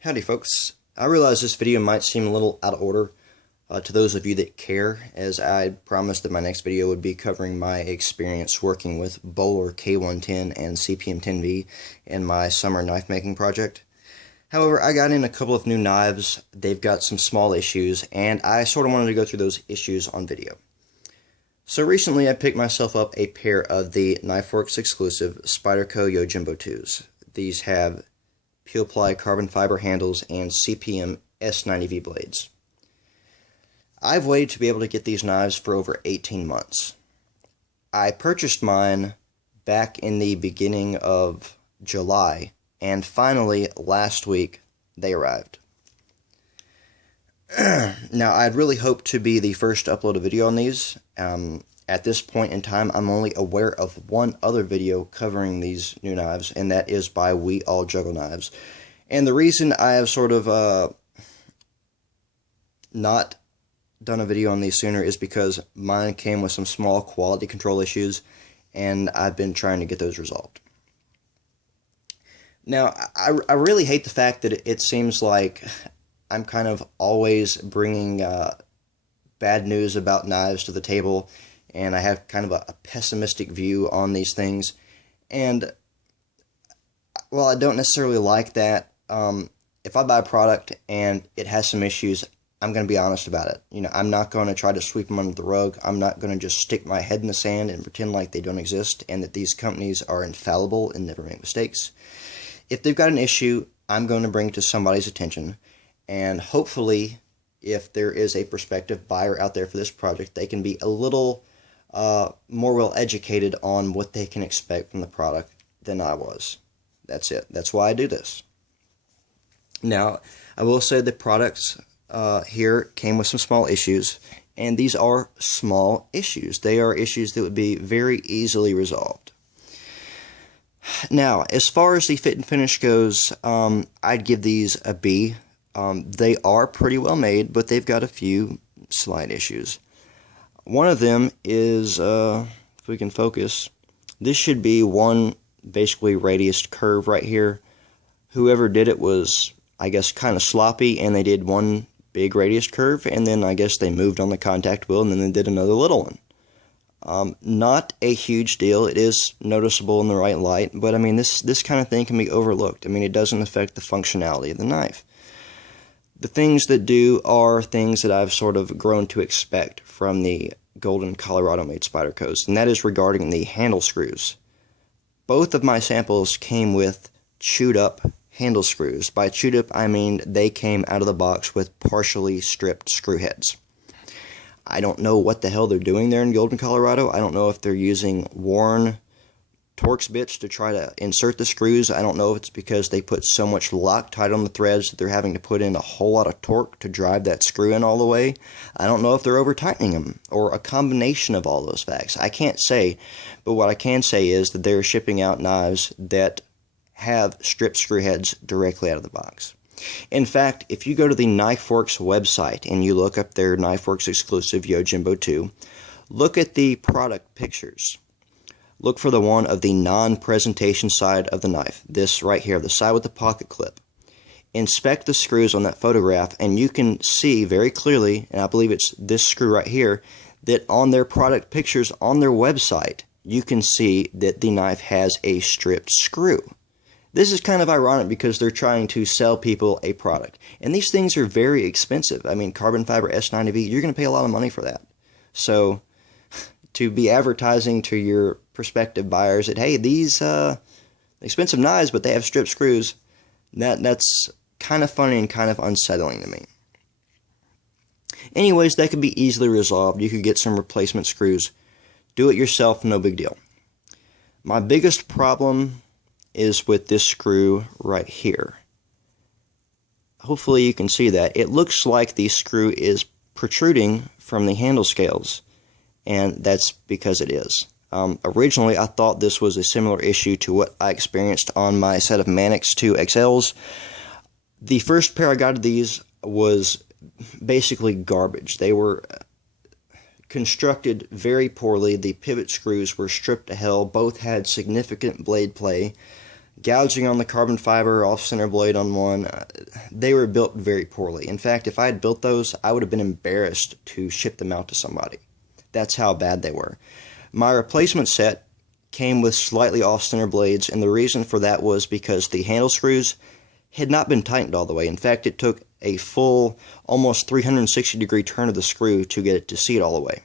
Howdy folks. I realize this video might seem a little out of order to those of you that care, as I promised that my next video would be covering my experience working with Bowler K110 and CPM-10V in my summer knife making project. However, I got in a couple of new knives. They've got some small issues, and I sort of wanted to go through those issues on video. So recently I picked myself up a pair of the Knifeworks Exclusive Spyderco Yojimbo 2s. These have peel-ply carbon fiber handles and CPM-S90V blades. I've waited to be able to get these knives for over 18 months. I purchased mine back in the beginning of July, and finally last week they arrived. Now, I'd really hoped to be the first to upload a video on these. At this point in time, I'm only aware of one other video covering these new knives, and that is by We All Juggle Knives. And the reason I have sort of not done a video on these sooner is because mine came with some small quality control issues, and I've been trying to get those resolved. Now, I really hate the fact that it seems like I'm kind of always bringing bad news about knives to the table, and I have kind of a pessimistic view on these things. And while I don't necessarily like that, if I buy a product and it has some issues, I'm going to be honest about it. You know, I'm not going to try to sweep them under the rug. I'm not going to just stick my head in the sand and pretend like they don't exist and that these companies are infallible and never make mistakes. If they've got an issue, I'm going to bring it to somebody's attention, and hopefully, if there is a prospective buyer out there for this project, they can be a little more well educated on what they can expect from the product than I was. That's it. That's why I do this. Now, I will say the products here came with some small issues, and these are small issues. They are issues that would be very easily resolved. Now, as far as the fit and finish goes, I'd give these a B. They are pretty well made, but they've got a few slight issues. One of them is, if we can focus, this should be one basically radius curve right here. Whoever did it was, I guess, kind of sloppy, and they did one big radius curve, and then I guess they moved on the contact wheel, and then they did another little one. Not a huge deal. It is noticeable in the right light, but I mean, this kind of thing can be overlooked. I mean, it doesn't affect the functionality of the knife. The things that do are things that I've sort of grown to expect from the Golden Colorado-made Spydercos, and that is regarding the handle screws. Both of my samples came with chewed-up handle screws. By chewed up, I mean they came out of the box with partially stripped screw heads. I don't know what the hell they're doing there in Golden, Colorado. I don't know if they're using worn Torx bits to try to insert the screws. I don't know if it's because they put so much Loctite on the threads that they're having to put in a whole lot of torque to drive that screw in all the way. I don't know if they're over-tightening them, or a combination of all those facts. I can't say, but what I can say is that they're shipping out knives that have stripped screw heads directly out of the box. In fact, if you go to the Knifeworks website and you look up their Knifeworks Exclusive Yojimbo 2, look at the product pictures. Look for the one of the non-presentation side of the knife, this right here, the side with the pocket clip. Inspect the screws on that photograph, and you can see very clearly, and I believe it's this screw right here, that on their product pictures on their website, you can see that the knife has a stripped screw. This is kind of ironic because they're trying to sell people a product. And these things are very expensive. I mean, carbon fiber S90V, you're going to pay a lot of money for that. So, to be advertising to your prospective buyers that, hey, these expensive knives, but they have stripped screws, that's kind of funny and kind of unsettling to me. Anyways, that could be easily resolved. You could get some replacement screws. Do it yourself, no big deal. My biggest problem is with this screw right here. Hopefully you can see that. It looks like the screw is protruding from the handle scales, and that's because it is. Originally, I thought this was a similar issue to what I experienced on my set of Manix 2 XLs. The first pair I got of these was basically garbage. They were constructed very poorly. The pivot screws were stripped to hell. Both had significant blade play. gouging on the carbon fiber, off-center blade on one. They were built very poorly. In fact, if I had built those, I would have been embarrassed to ship them out to somebody. That's how bad they were. My replacement set came with slightly off-center blades, and the reason for that was because the handle screws had not been tightened all the way. In fact, it took a full, almost 360-degree turn of the screw to get it to seat all the way.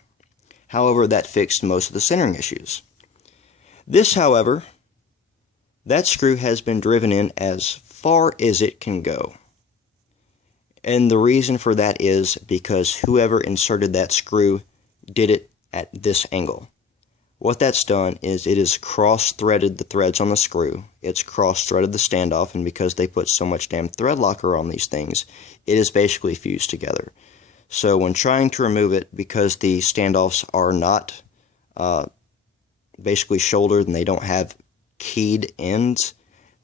However, that fixed most of the centering issues. This, however, that screw has been driven in as far as it can go. And the reason for that is because whoever inserted that screw did it at this angle. What that's done is it has cross-threaded the threads on the screw. It's cross-threaded the standoff, and because they put so much damn thread locker on these things, it is basically fused together. So when trying to remove it, because the standoffs are not basically shouldered and they don't have keyed ends,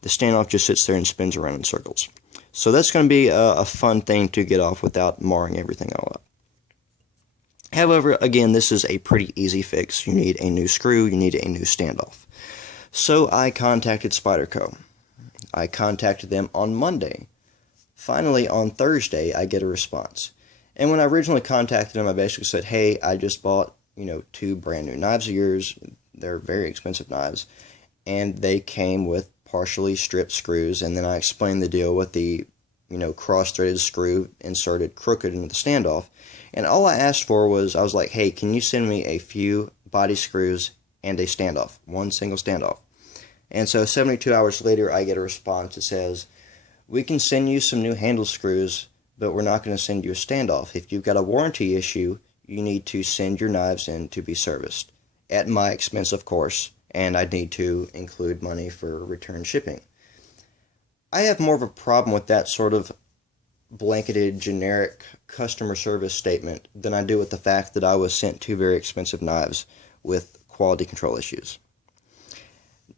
the standoff just sits there and spins around in circles. So that's going to be a fun thing to get off without marring everything all up. However, again, this is a pretty easy fix. You need a new screw, you need a new standoff. So I contacted Spyderco. I contacted them on Monday. Finally, on Thursday, I get a response. And when I originally contacted them, I basically said, hey, I just bought, 2 brand new knives of yours. They're very expensive knives. And they came with partially stripped screws, and then I explained the deal with the, cross-threaded screw inserted crooked into the standoff. And all I asked for was, I was like, hey, can you send me a few body screws and a standoff, one single standoff? And so 72 hours later, I get a response that says, we can send you some new handle screws, but we're not going to send you a standoff. If you've got a warranty issue, you need to send your knives in to be serviced, at my expense, of course, and I'd need to include money for return shipping. I have more of a problem with that sort of blanketed, generic customer service statement than I do with the fact that I was sent 2 very expensive knives with quality control issues.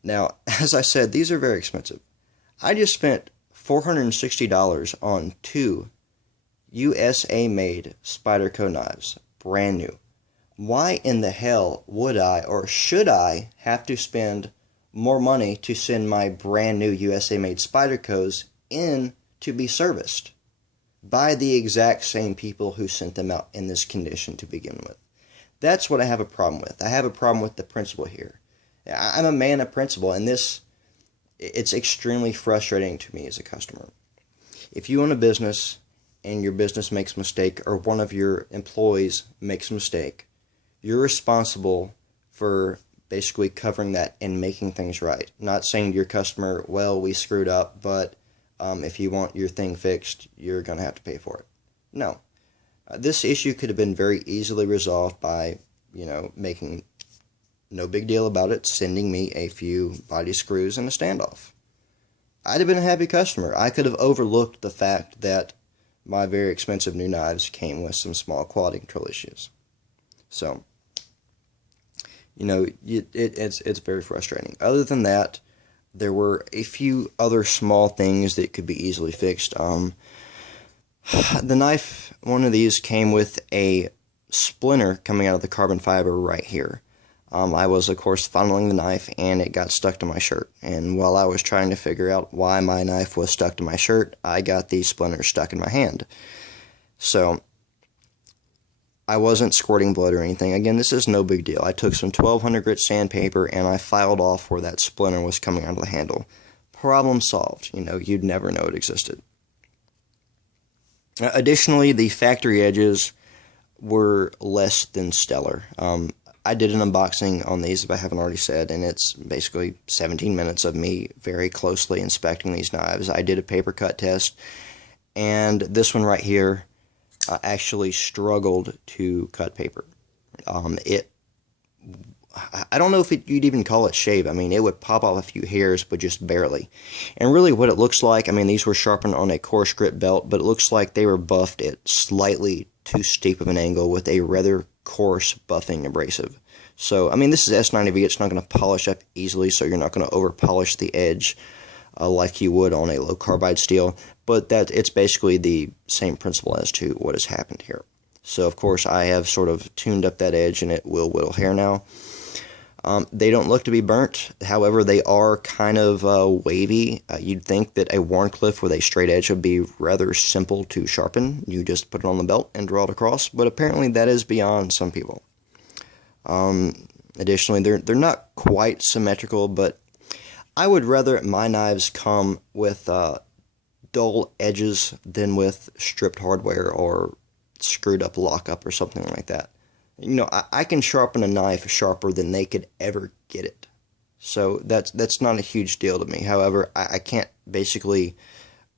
Now, as I said, these are very expensive. I just spent $460 on 2 USA-made Spyderco knives, brand new. Why in the hell would I, or should I, have to spend more money to send my brand new USA-made Spydercos in to be serviced by the exact same people who sent them out in this condition to begin with? That's what I have a problem with. I have a problem with the principle here. I'm a man of principle, and it's extremely frustrating to me as a customer. If you own a business and your business makes a mistake, or one of your employees makes a mistake, you're responsible for basically covering that and making things right. Not saying to your customer, well, we screwed up, but if you want your thing fixed, you're going to have to pay for it. No. This issue could have been very easily resolved by, making no big deal about it, sending me a few body screws and a standoff. I'd have been a happy customer. I could have overlooked the fact that my very expensive new knives came with some small quality control issues. So, it's very frustrating. Other than that, there were a few other small things that could be easily fixed. The knife, one of these came with a splinter coming out of the carbon fiber right here. I was, of course, funneling the knife, and it got stuck to my shirt. And while I was trying to figure out why my knife was stuck to my shirt, I got the splinter stuck in my hand. So I wasn't squirting blood or anything. Again, this is no big deal. I took some 1200 grit sandpaper, and I filed off where that splinter was coming out of the handle. Problem solved. You'd never know it existed. Additionally, the factory edges were less than stellar. I did an unboxing on these, if I haven't already said, and it's basically 17 minutes of me very closely inspecting these knives. I did a paper cut test, and this one right here actually struggled to cut paper. I don't know if you'd even call it shave. I mean, it would pop off a few hairs, but just barely. And really what it looks like, I mean, these were sharpened on a coarse grit belt, but it looks like they were buffed at slightly too steep of an angle with a rather coarse buffing abrasive. So, I mean, this is S90V. It's not going to polish up easily, so you're not going to over polish the edge like you would on a low carbide steel. But it's basically the same principle as to what has happened here. So, of course, I have sort of tuned up that edge, and it will whittle hair now. They don't look to be burnt. However, they are kind of wavy. You'd think that a Wharncliffe with a straight edge would be rather simple to sharpen. You just put it on the belt and draw it across, but apparently that is beyond some people. Additionally, they're not quite symmetrical, but I would rather my knives come with dull edges than with stripped hardware or screwed up lockup or something like that. You know, I can sharpen a knife sharper than they could ever get it. So that's not a huge deal to me. However, I can't basically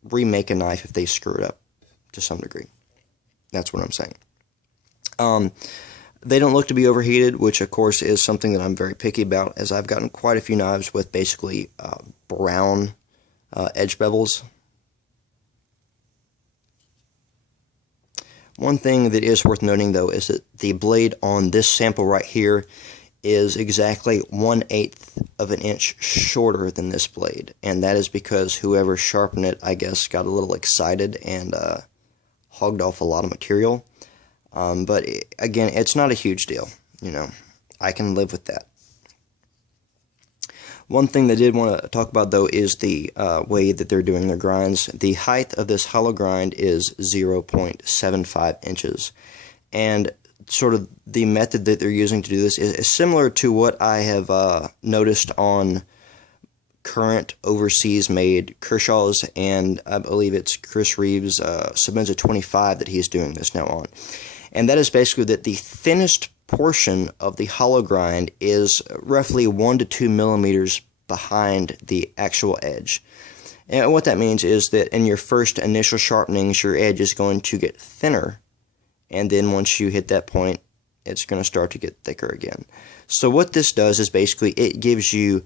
remake a knife if they screw it up to some degree. That's what I'm saying. They don't look to be overheated, which of course is something that I'm very picky about, as I've gotten quite a few knives with basically brown edge bevels. One thing that is worth noting, though, is that the blade on this sample right here is exactly 1/8 of an inch shorter than this blade, and that is because whoever sharpened it, I guess, got a little excited and hogged off a lot of material. But again, it's not a huge deal. You know, I can live with that. One thing they did want to talk about, though, is the way that they're doing their grinds. The height of this hollow grind is 0.75 inches. And sort of the method that they're using to do this is similar to what I have noticed on current overseas-made Kershaw's, and I believe it's Chris Reeves' Sebenza 25 that he's doing this now on. And that is basically that the thinnest portion of the hollow grind is roughly 1 to 2 millimeters behind the actual edge. And what that means is that in your first initial sharpenings, your edge is going to get thinner, and then once you hit that point, it's going to start to get thicker again. So what this does is basically it gives you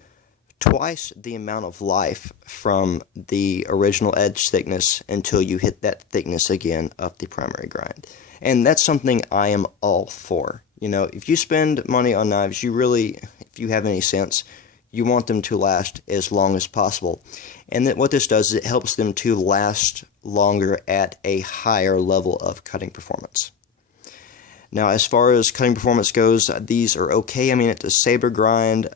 twice the amount of life from the original edge thickness until you hit that thickness again of the primary grind. And that's something I am all for. You know, if you spend money on knives, you really, if you have any sense, you want them to last as long as possible. And that what this does is it helps them to last longer at a higher level of cutting performance. Now, as far as cutting performance goes, these are okay. I mean, it's a saber grind.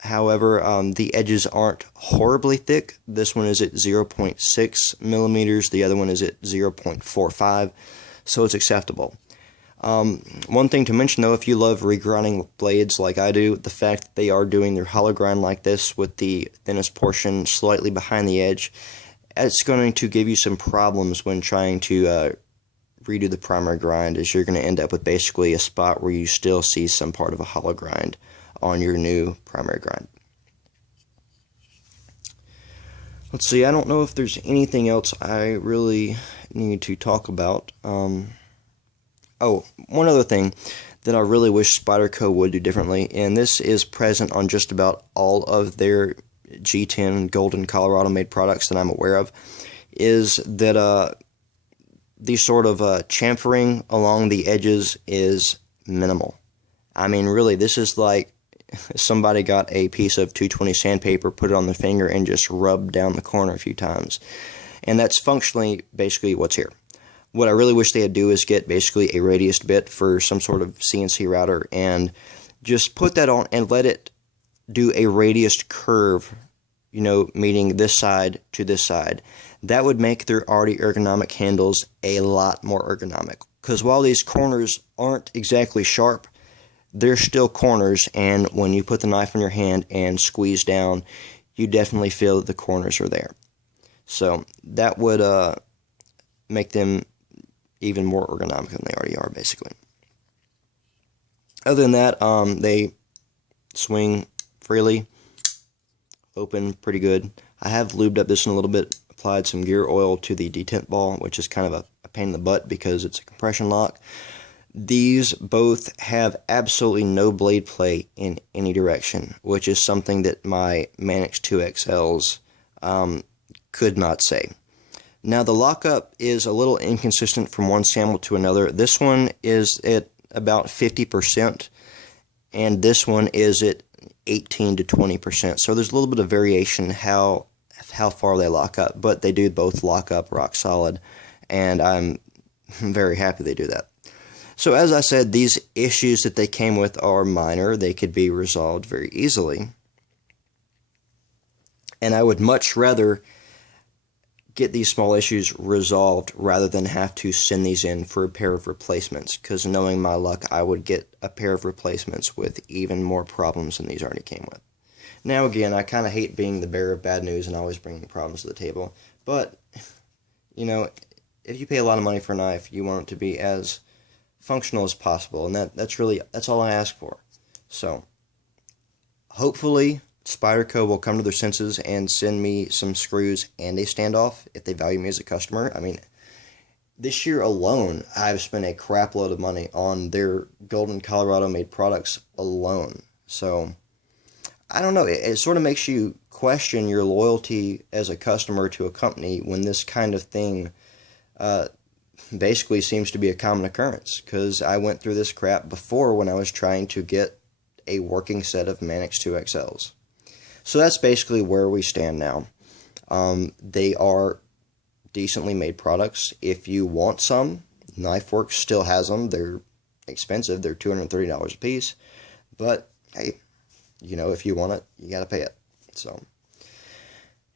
However, the edges aren't horribly thick. This one is at 0.6 millimeters. The other one is at 0.45. So it's acceptable. One thing to mention, though, if you love regrinding blades like I do, the fact that they are doing their hollow grind like this with the thinnest portion slightly behind the edge, it's going to give you some problems when trying to redo the primary grind, as you're going to end up with basically a spot where you still see some part of a hollow grind on your new primary grind. Let's see, I don't know if there's anything else I really need to talk about. Oh, one other thing that I really wish Spyderco would do differently, and this is present on just about all of their G10 Golden Colorado made products that I'm aware of, is that the sort of chamfering along the edges is minimal. I mean, really, this is like somebody got a piece of 220 sandpaper, put it on their finger, and just rubbed down the corner a few times. And that's functionally basically what's here. What I really wish they'd do is get basically a radius bit for some sort of CNC router and just put that on and let it do a radius curve, you know, meaning this side to this side. That would make their already ergonomic handles a lot more ergonomic. Because while these corners aren't exactly sharp, they're still corners, and when you put the knife in your hand and squeeze down, you definitely feel that the corners are there. So that would make them even more ergonomic than they already are, basically. Other than that, they swing freely, open pretty good. I have lubed up this one a little bit, applied some gear oil to the detent ball, which is kind of a pain in the butt because it's a compression lock. These both have absolutely no blade play in any direction, which is something that my Manix 2XLs could not say. Now, the lockup is a little inconsistent from one sample to another. This one is at about 50%, and this one is at 18 to 20%. So there's a little bit of variation how far they lock up, but they do both lock up rock solid, and I'm very happy they do that. So as I said, these issues that they came with are minor. They could be resolved very easily. And I would much rather get these small issues resolved rather than have to send these in for a pair of replacements, because knowing my luck, I would get a pair of replacements with even more problems than these already came with. Now again, I kind of hate being the bearer of bad news and always bringing problems to the table, but, you know, if you pay a lot of money for a knife, you want it to be as functional as possible, and that's all I ask for. So, hopefully Spyderco will come to their senses and send me some screws and a standoff if they value me as a customer. I mean, this year alone, I've spent a crap load of money on their Golden Colorado made products alone. So, I don't know, it sort of makes you question your loyalty as a customer to a company when this kind of thing basically seems to be a common occurrence, because I went through this crap before when I was trying to get a working set of Manix 2XLs. So that's basically where we stand now. They are decently made products. If you want some, Knifeworks still has them. They're expensive. They're $230 a piece. But, hey, you know, if you want it, you got to pay it. So,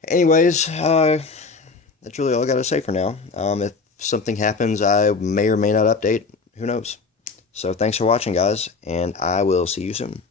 anyways, that's really all I got to say for now. If something happens, I may or may not update. Who knows? So, thanks for watching, guys, and I will see you soon.